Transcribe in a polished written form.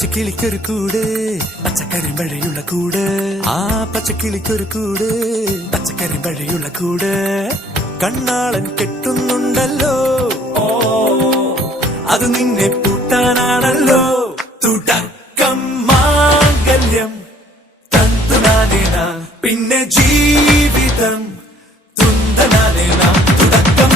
പച്ചക്കിളിക്കൊരു കൂട് പച്ചക്കറി മഴയുള്ള കൂട് ആ പച്ചക്കിളിക്കൊരു കൂട് പച്ചക്കറി മഴയുള്ള കൂട് കണ്ണാളൻ കെട്ടുന്നുണ്ടല്ലോ അത് നിന്നെ പൂട്ടാനാണല്ലോ തുടക്കം മാംഗല്യം തന്തുനാനേന പിന്നെ ജീവിതം തുന്തനാനേന തുടക്കം